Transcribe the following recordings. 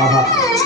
வெள்ளமே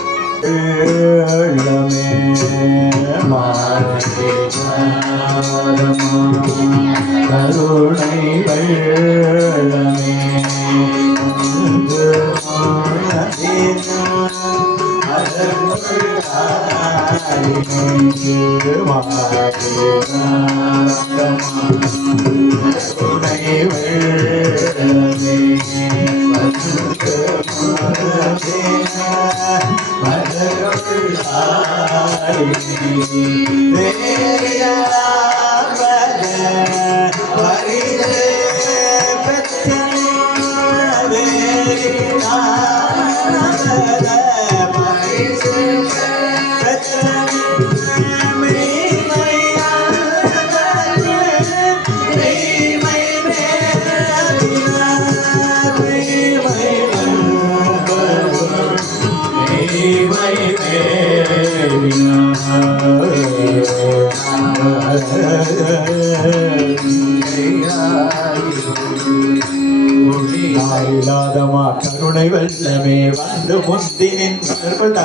கருணை வெள்ளமே இல்லாதமா கருணை வெள்ளமே வந்து முந்தி நின்றுடன்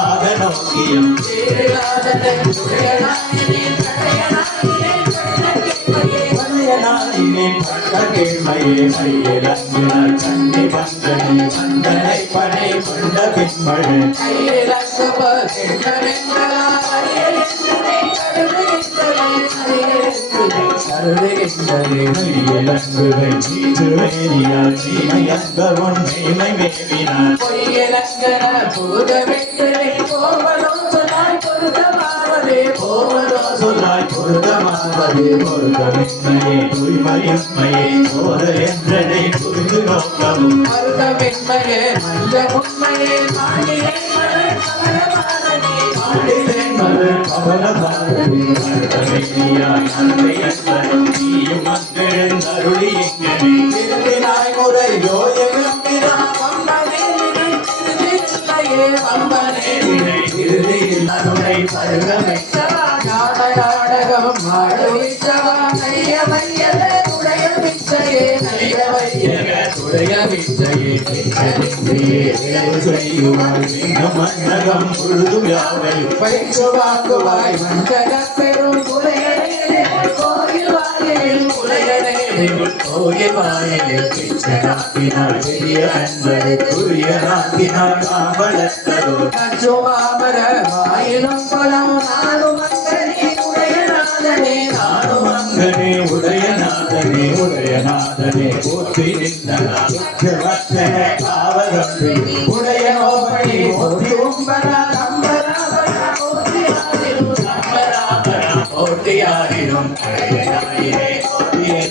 ஆக நோக்கியம் கண்ணி பந்தனை வந்தனை பனை கொண்ட பின்மழை சொல்லாய் பொருத்தமாவதே பொருத்தமின்மையே தூய்மையின்மையே சோதல் என்றனை புரிந்து நோக்கவும் பொருத்தமின்மையே மஞ்ச உண்மையே மன்னகம் முழுதும் யாவை பயிற்றுவாக்குவாய் மஞ்சள் பெரும் கோயில் வாயிலில் பிச்சனாக்கினாள் பெரிய அன்பருக்குரிய நாக்கினாள் காவலத்தரோ அச்சுமாமர வாயிலும் பலம் நானும் அங்கனே உடையநாதனே நானும் அங்கனே உடையநாதனே உடையநாதனே போற்றி நின்றனார் காவலத்தை உடைய நோபடி போற்றி உம்பரா போட்டியாகிடும்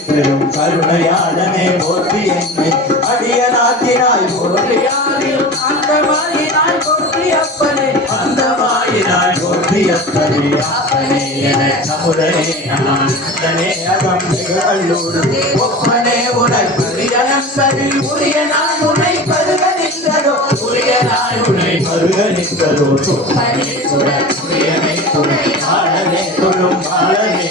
பெரும் கருணையாளனே போற்றி என்னை அடியனாக்கினாய் போற்றியாகிடும் அந்தமாயினாய் போற்றி அப்பனே அந்தமாயினாய் போற்றி அப்பனே அப்பனே என சமுதனே அனந்தனே அகம் நிகழல்லூர் ஒப்பனே உனை பரிய நம்பரில் உரிய நாய் உனை பருக நின்றதோ உரிய நாய் உனை பருக நின்றதோ சுப்பனே சுடர் உரியனை துணை ஆளனே தொழும் ஆளனே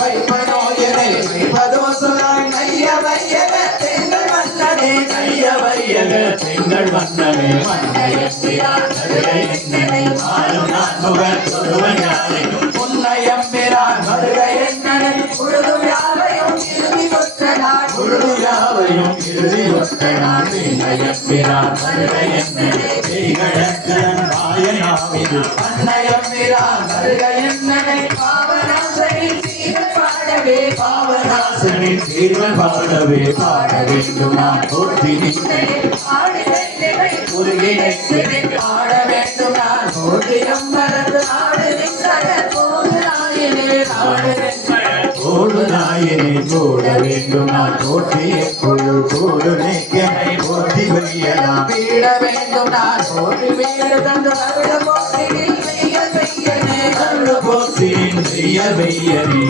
வைப்பனோயனை வைப்பதோ சொலாய் நைய வையக தெங்கள் வந்தனே நைய வையக தெங்கள் வந்தனே மன்னையம்பிரான் வருகை என்னனை ஆளும் நான் முகன் ஒருவன் யாரை உன்னையம்பிரான் வருகை என்னனை உழுதும் யாவையும் இறுதி ஒற்றனான் உழுதும் யாவையும் இறுதி ஒற்றனான் உன்னையம்பிரான் வருகை என்னனை செய்கடக்கன் வாயனாவிது அன்னையம்பிரான் வருகை என்னனை பாவனாசனில் சீரல் பாடவே பாவனாசனில் சீரல் பாடவே பாட வேண்டும் நான் போற்றி நின்னை முருகினை பாட வேண்டும் நான் போற்றியம் மறந்து ஆடு நின்றன போது நாயினே நாடு போடு நாயினை போட வேண்டும் நான் போற்றி எப்பொழு போடு நேக்கனை போற்றி வையலாம் பீட வேண்டும் நான் போற்றி வீடு தந்து அருள போற்றி வையனே அருள போற்றி வையனே